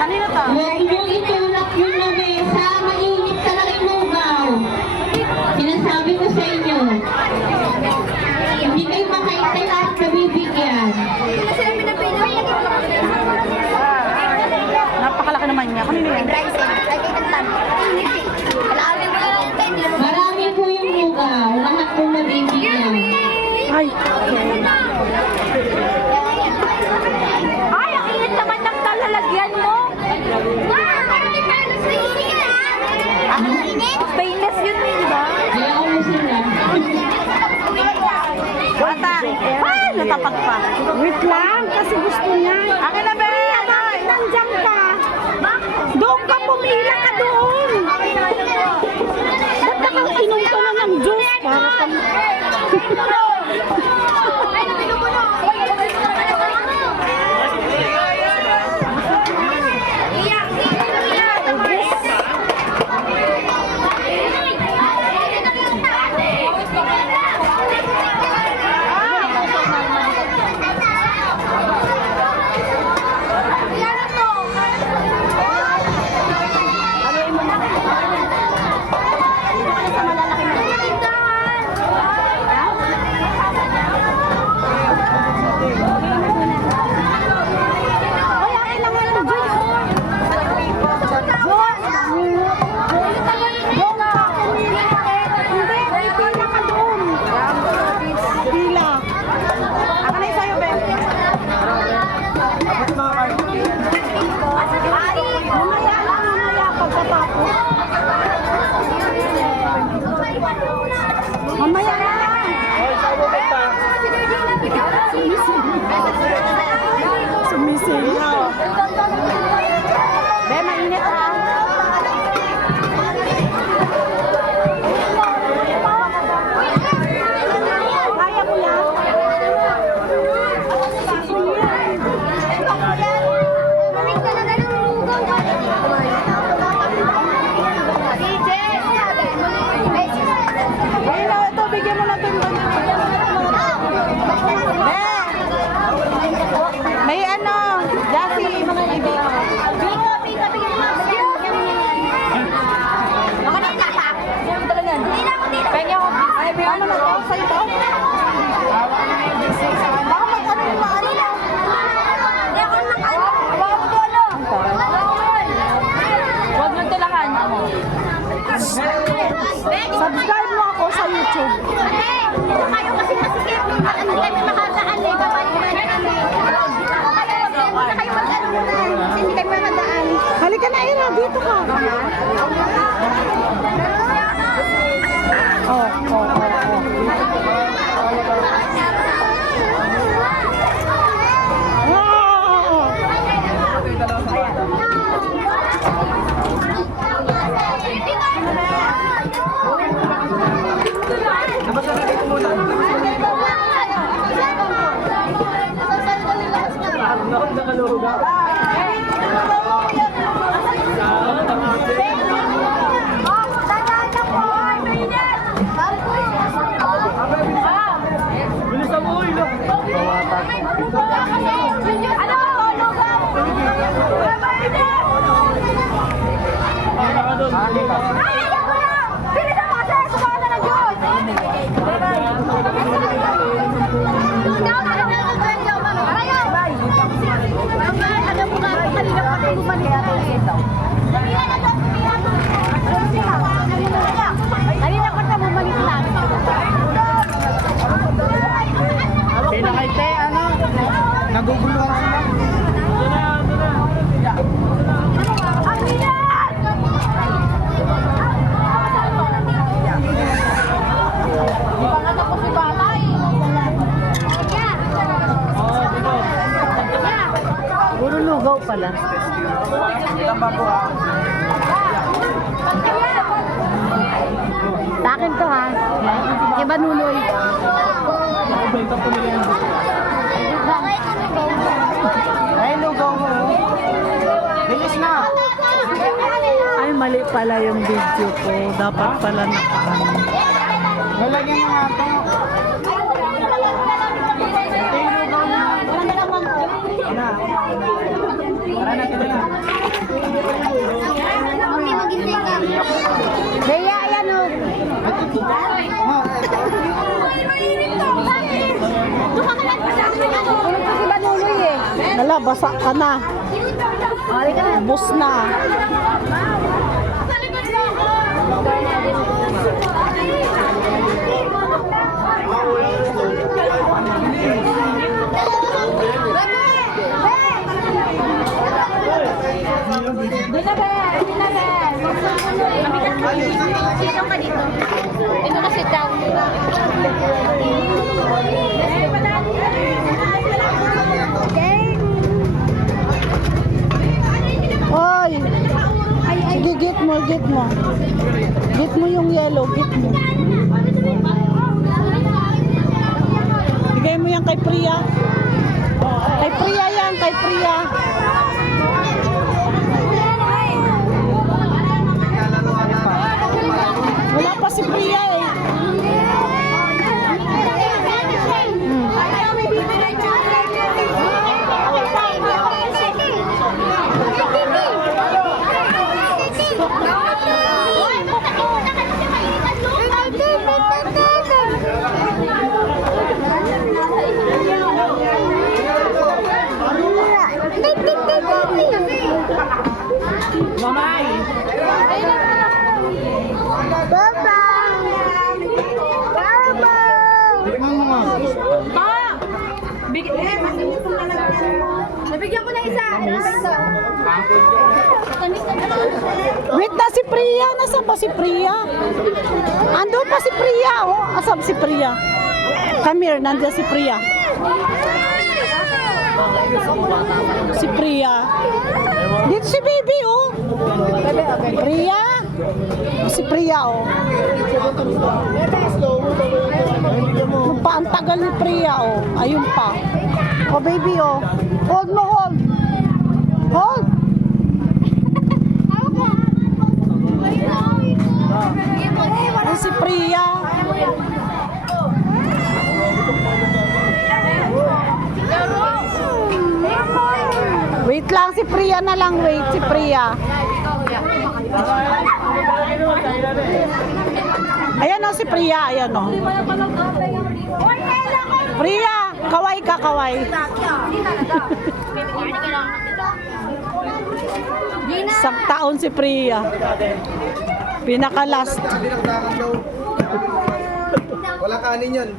Kanina to? Huwag niyong itulak yung lamesa. Mainit talaga yung lugaw. Sinasabi ko sa inyo. Hindi kayo makaintay lahat na bibigyan. Napakalaki naman niya. Kanina yan? Marami po yung lugaw. Lahat po mabibigyan. Ay, okay. Ay, ang init naman ng talalagyan mo. Stainless yun, di ba? Kaya ako mo sila. Bata. Ay, natapag pa. Wait lang, kasi gusto niya. Akin na, be. Nandiyan ka. Doon ka, pumila ka doon. Ba't nakang-inom ka na ng juice? Para kang... Mamaya na! Sumisil. Be, mainit ha. Kaya mo yan? Bigyan mo na ito. May ano, Jassy, mga ibig. Bingo, bigyan mo na. Baka na inasa. Hindi na ako dito. Pengi ako. Ay, may ano na ito? Sa'yo ito? Baka mag-ano yung maano na. Hindi ako nakano. Baka mo ano. Huwag nyo tilahan. Subscribe mo ako sa YouTube. Kayo kasi masikip. Hindi kami makadaan eh. Babalik na kami. Huwag kayo mag-ano muna. Hindi kami makadaan. Halika na, Ira. Dito ka. Naguguluhan sila. Puro lugaw pala. Sa akin to ha. Kay Banunoy. Ay, lugaw mo. Bilis na. Ay, mali pala yung video ko. Dapat pala nakaano. Lalagyan mo nga ito. Ito yung lugaw na. Wala, basa ka na. Bus na. Sino ka dito? Ito na sit down. Oy! Sige, get mo, get mo. Get mo yung yellow, get mo. Bigay mo yan kay Priya. Kay Priya yan, kay Priya. Wala pa si Priya eh. Mamay! Tingnan mo nga. Nabigyan ko na isa. Wait na si Priya. Nasaan ba si Priya? Ando pa si Priya. Oh, asan si Priya? Come here, nandiyan si Priya. Si Priya. Dito si baby, oh. Priya. Si Priya, oh. Pa, ang tagal ni Priya, oh. Ayun pa. Oh, baby, oh. Hold mo, hold. Hold. Ayun si Priya. Wait lang, si Priya na lang. Wait, si Priya. Ayan o, si Priya. Ayan o. Priya, kaway ka, kaway. Isang taon si Priya. Pinaka-last. Wala kanin yun.